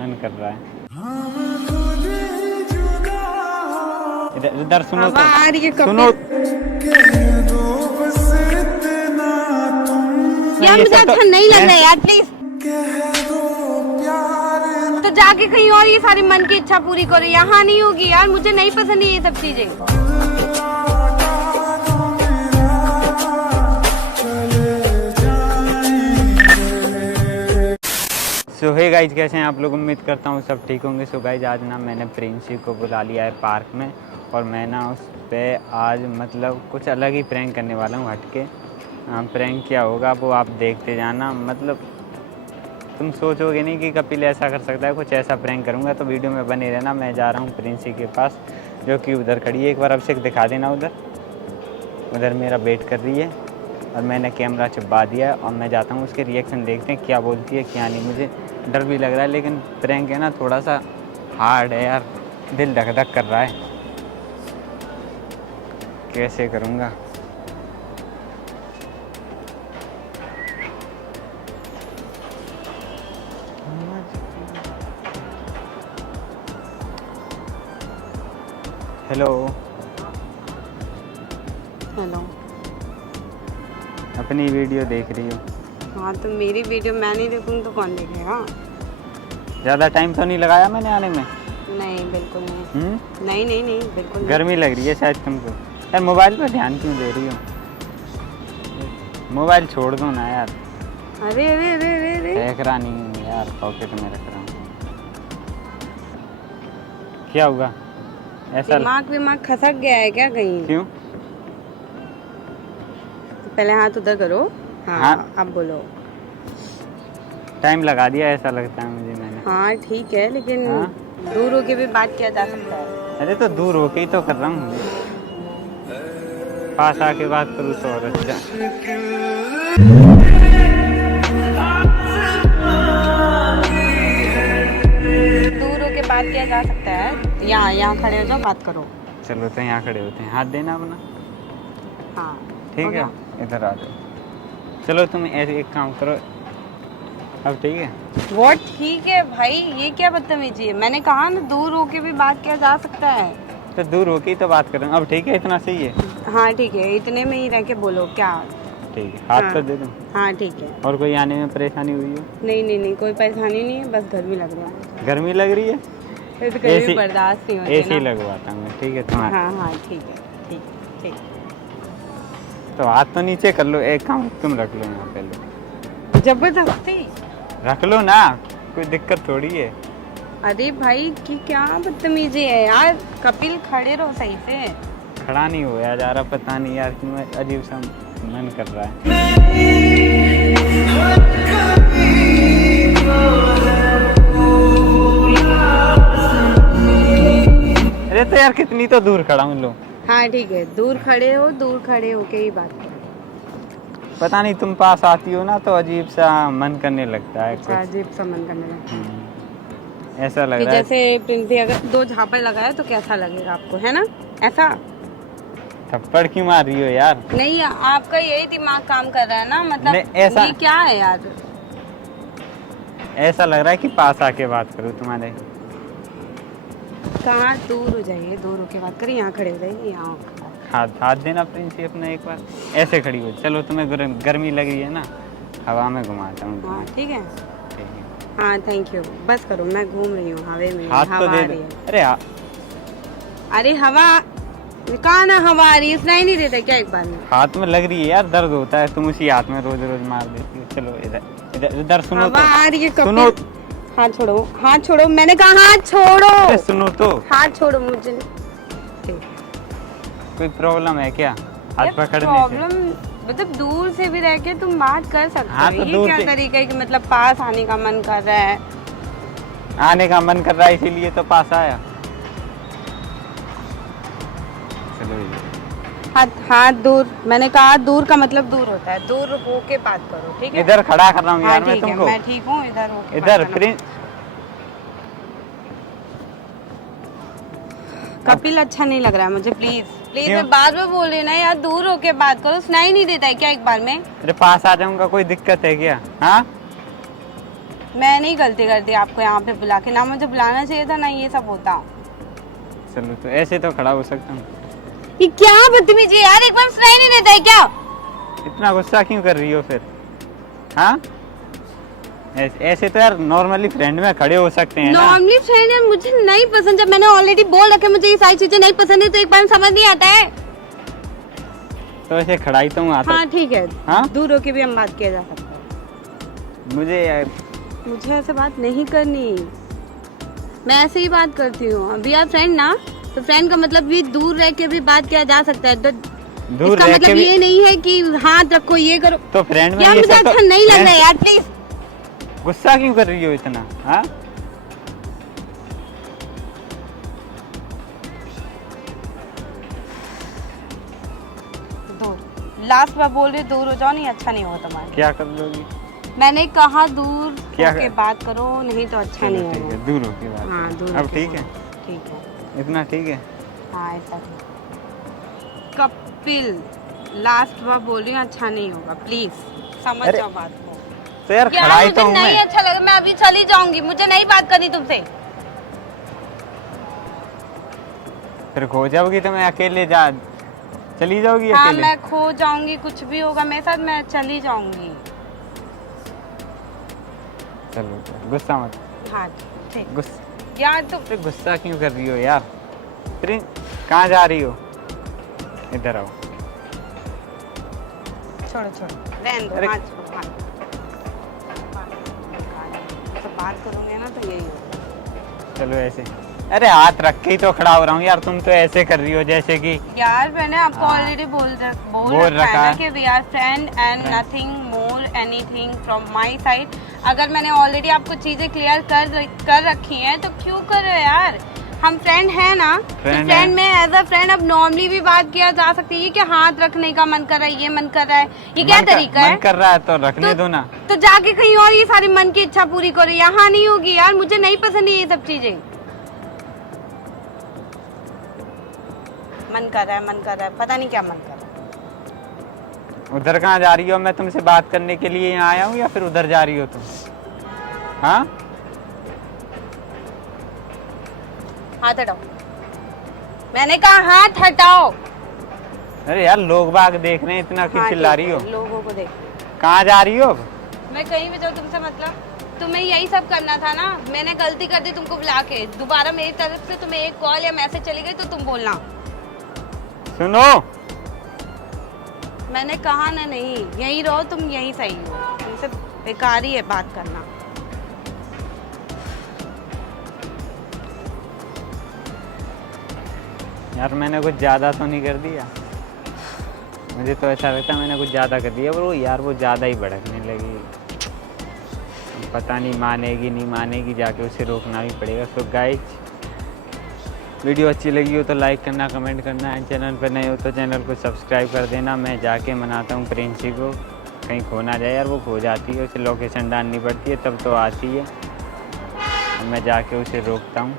मन कर रहा है। इधर इधर सुनो तो, आ रही है सुनो यार, ये मुझे सब तो- अच्छा नहीं लग रहा है यार, प्लीज तो जाके कहीं और ये सारी मन की इच्छा पूरी करो, यहाँ नहीं होगी यार, मुझे नहीं पसंद ये सब चीजें। सो हे गाइज, कैसे हैं आप लोग? उम्मीद करता हूँ सब ठीक होंगे। सो गाइज, आज ना मैंने प्रिंसी को बुला लिया है पार्क में, और मैं ना उस पर आज मतलब कुछ अलग ही प्रैंक करने वाला हूँ हटके। प्रैंक क्या होगा वो आप देखते जाना। मतलब तुम सोचोगे नहीं कि कपिल ऐसा कर सकता है, कुछ ऐसा प्रैंक करूँगा, तो वीडियो में बने रहना। मैं जा रहा हूँ प्रिंसी के पास, जो कि उधर खड़ी है। एक बार अभिषेक दिखा देना, उधर उधर मेरा वेट कर रही है, और मैंने कैमरा चिपका दिया, और मैं जाता हूँ उसके रिएक्शन देखते हैं, क्या बोलती है क्या नहीं। मुझे डर भी लग रहा है, लेकिन प्रैंक है ना, थोड़ा सा हार्ड है यार, दिल धक धक कर रहा है, कैसे करूँगा। हेलो हेलो, अपनी वीडियो देख रही हो? हाँ तो मेरी वीडियो मैं नहीं देखूंगी तो कौन देखेगा? ज़्यादा टाइम तो नहीं लगाया मैंने आने में? नहीं बिल्कुल नहीं। नहीं नहीं नहीं बिल्कुल नहीं। गर्मी लग रही है शायद तुमको। यार मोबाइल पर ध्यान क्यों दे रही हो? मोबाइल छोड़ दो ना यार। अरे अरे अरे अरे अरे देख रहा नहीं हूँ यार, पॉकेट में रख रहा हूँ। क्या हुआ? ऐसा दिमाग खसक गया है क्या कहीं? क्यों? तो पहले हाथ उधर करो। हाँ, अब बोलो। टाइम लगा दिया ऐसा लगता है मुझे मैंने। हाँ ठीक है, लेकिन हाँ? दूर होके भी बात किया जा सकता है। अरे तो दूर होके ही तो कर रहा हूँ, पास आके बात करूँ तो और अच्छा। दूर होके बात किया जा सकता है। यहाँ यहाँ खड़े हो जाओ, बात करो। चलो तो यहाँ खड़े होते हैं, हाथ देना अपना। हाँ ठीक है, इधर आ जाओ। चलो तुम ऐसे एक काम करो अब, ठीक है? वो ठीक है भाई, ये क्या बदतमीजी है? मैंने कहा ना, दूर होके भी बात किया जा सकता है। तो दूर होके ही तो बात कर रहा हूँ अब, ठीक है? इतना सही है? हाँ ठीक है, इतने में ही रह के बोलो क्या। ठीक है, हाथ हाँ। तो दे दूँ। हाँ ठीक है। और कोई आने में परेशानी हुई हो? नहीं नहीं नहीं, कोई परेशानी नहीं है, बस गर्मी लग रहा है। गर्मी लग रही है? फिर तो गर्मी बर्दाश्त नहीं होती एसी ना। लगवाता हूँ मैं, ठीक है तुम्हारा? हाँ हाँ ठीक है, ठीक है, ठीक। तो हाथ तो नीचे कर लो, एक काम तुम रख लो यहाँ पहले। जबरदस्ती रख लो ना, कोई दिक्कत थोड़ी है। अरे भाई की क्या बदतमीजी है यार, कपिल खड़े रहो सही से। खड़ा नहीं होया जा रहा, पता नहीं यार क्यों अजीब सा मन कर रहा है। अरे तो यार कितनी तो दूर खड़ा हूँ लो। हाँ ठीक है, दूर खड़े होके ही बात करो। पता नहीं तुम पास आती हो ना तो अजीब सा मन करने लगता है अच्छा, कुछ। अजीब सा मन करने लगता है ऐसा लग कि रहा है जैसे प्रिंसी अगर दो झापड़ लगाए तो कैसा लगेगा आपको, है ना? ऐसा थप्पड़ क्यों मार रही हो यार? नहीं, आपका यही दिमाग काम कर रहा है ना, मतलब नहीं, ऐसा- ये क्या है यार? ऐसा लग रहा है कि पास आके बात करूँ तुम्हारे। कहाँ दूर हो जाइए, दूर होके बात करिए, यहाँ खड़े हो जाइए, यहाँ। हाथ देना प्रिंसी अपना एक बार, ऐसे खड़ी हो। चलो तुम्हें गर्मी लग रही है ना, हवा में घुमाता हूँ हाँ तुम्हें। ठीक है। ठीक है, हाँ थैंक यू, बस करो, मैं घूम रही हूँ हवे में। हाथ तो हवा दे आ दो। रही है। अरे अरे हवा कहाँ ना, हवा आ रही है, सुनाई नहीं देता क्या एक बार में? हाथ में लग रही है यार, दर्द होता है, तुम उसी हाथ में रोज रोज मार देती हो। चलो इधर इधर इधर सुनो हवा आ रही है तो, सुनो। कपिल। हाथ छोड़ो, हाथ छोड़ो, मैंने कहा हाथ छोड़ो। अरे सुनो तो, हाथ छोड़ो मुझे। ठीक। कोई प्रॉब्लम है क्या हाथ ये पकड़ने से? प्रॉब्लम मतलब दूर से भी रह के तुम बात कर सकते हाँ, हो। तो ये दूर क्या से- तरीका है कि मतलब पास आने का मन कर रहा है? आने का मन कर रहा है इसीलिए तो पास आया। चलो इधर। हाथ दूर, मैंने कहा दूर का मतलब दूर होता है, दूर होके बात करो, ठीक है? इधर खड़ा कर रहा हूँ हाँ यार मैं ठीक है, तुमको। मैं ठीक हूँ, इधर होके बात इधर करना। प्रिंस। कपिल अच्छा नहीं लग रहा है मुझे, प्लीज प्लीज। क्यों? मैं बार बार बोल रही हूँ ना यार, दूर होके बात करो, सुनाई नहीं देता है क्या एक बार में? अरे पास आ जाऊंगा, कोई दिक्कत है क्या? हाँ मैं नहीं गलती करती आपको यहाँ पे बुला के, ना मुझे बुलाना चाहिए था ना ये सब होता। चलो तो ऐसे तो खड़ा हो सकता हूँ। ये क्या बदतमीजी है यार, एक बार सुनाई नहीं देता है क्या? इतना गुस्सा क्यों कर रही हो फिर? हाँ ऐसे तो यार नॉर्मली फ्रेंड में खड़े हो सकते हैं ना। नॉर्मली फ्रेंड है, मुझे नहीं पसंद। जब मैंने ऑलरेडी बोल रखा है मुझे ये सारी चीजें नहीं पसंद है तो एक बार में समझ नहीं आता है। तो ऐसे खड़ा ही तो हूँ आता। हाँ ठीक है, हाँ? दूर होके भी हम बात किया जा सकता है। मुझे ऐसे बात नहीं करनी, मैं ऐसे ही बात करती हूँ। अभी आप फ्रेंड ना, तो फ्रेंड का मतलब भी दूर रह के भी बात किया जा सकता है। तो दूर इसका रह मतलब के भी ये नहीं है कि हाथ रखो ये करो। तो फ्रेंड में यार ये मुझे सब तो अच्छा नहीं लग रहा है यार, प्लीज। गुस्सा क्यों कर रही हो इतना? हाँ दूर, लास्ट बार बोल रही दूर हो जाओ, नहीं अच्छा नहीं होगा तुम्हारा। क्या कर लोगी? मैंने कहा दूर क्या होके कर- बात करो, नहीं तो अच्छा चलो नहीं ठीक होगा। है, दूर हो की बात हाँ करो। दूर अब होके ठीक है, बात- ठीक है। इतना ठीक है। हाँ ऐसा ठीक। कपिल लास्ट बार बोल रही हूँ, अच्छा नहीं होगा, प्लीज समझ अरे, जाओ बात को। तो यार यार खड़ा ही मुझे तो हूँ नहीं मैं। अच्छा लगा, मैं अभी चली जाऊंगी, मुझे नहीं बात करनी तुमसे। फिर खो जाओगी तो मैं अकेले जा चली जाओगी हाँ अकेले? मैं खो जाऊंगी, कुछ भी होगा मेरे साथ, मैं चली जाऊंगी। चलो गुस्सा मत। हाँ ठीक। गुस्सा यार तो तो गुस्सा क्यों कर रही हो यार? प्रिंस कहाँ जा रही हो? इधर आओ। छोड़ो छोड़ो, रहने दो। अरे- हाँ छोड़ो, हाँ। तो बात करूंगे ना तो यही होगा। चलो ऐसे, अरे हाथ रख के ही तो खड़ा हो रहा हूँ यार, तुम तो ऐसे कर रही हो जैसे कि यार मैंने आपको हाँ। ऑलरेडी बोल बोल रखा रखा है है। ना कि we are friend and Friend. Nothing more anything from my side. अगर मैंने ऑलरेडी आपको चीजें क्लियर कर रखी हैं तो क्यों कर रहे हो यार? हम फ्रेंड हैं ना, तो Friend फ्रेंड है। में एज अ फ्रेंड अब नॉर्मली भी बात किया जा सकती है। ये क्या हाथ रखने का मन कर रहा है, ये मन कर रहा है, ये क्या तरीका है? मन कर रहा है तो रखने तो- दो ना। तो जाके कहीं और ये सारी मन की इच्छा पूरी करो, यहाँ नहीं होगी यार। मुझे नहीं पसंद है ये सब चीजें। मन कर रहा है, मन कर रहा है, पता नहीं क्या मन कर रहा है। उधर कहाँ जा रही हो? मैं तुमसे बात करने के लिए यहाँ आया हूँ या फिर उधर जा रही हो तुम? हाँ हाथ हटाओ, मैंने कहा हाथ हटाओ। अरे यार लोग बाग देख रहे हैं, इतना क्यों हाँ, चिल्ला ठीक रही हो? है, लोगों को देख। कहाँ जा रही हो अब? मैं कहीं भी जाऊँ तुमसे मतलब? तुम्हें यही सब करना था ना। मैंने गलती कर दी तुमको बुला के। दोबारा मेरी तरफ से तुम्हें एक कॉल या मैसेज चली गई तो तुम बोलना। सुनो, मैंने कहा ना नहीं, यही रहो तुम, यही सही हो। तुमसे बेकार ही है बात करना। यार मैंने कुछ ज़्यादा तो नहीं कर दिया? मुझे तो ऐसा लगता है मैंने कुछ ज़्यादा कर दिया, पर वो यार वो ज़्यादा ही भड़कने लगी। पता नहीं मानेगी नहीं मानेगी, जाके उसे रोकना भी पड़ेगा। सो गाइस, वीडियो अच्छी लगी हो तो लाइक करना, कमेंट करना, एंड चैनल पर नए हो तो चैनल को सब्सक्राइब कर देना। मैं जाके मनाता हूँ प्रिंसी को, कहीं खो ना जाए यार। वो खो जाती है, उसे लोकेशन डालनी पड़ती है तब तो आती है। मैं जाके उसे रोकता हूँ।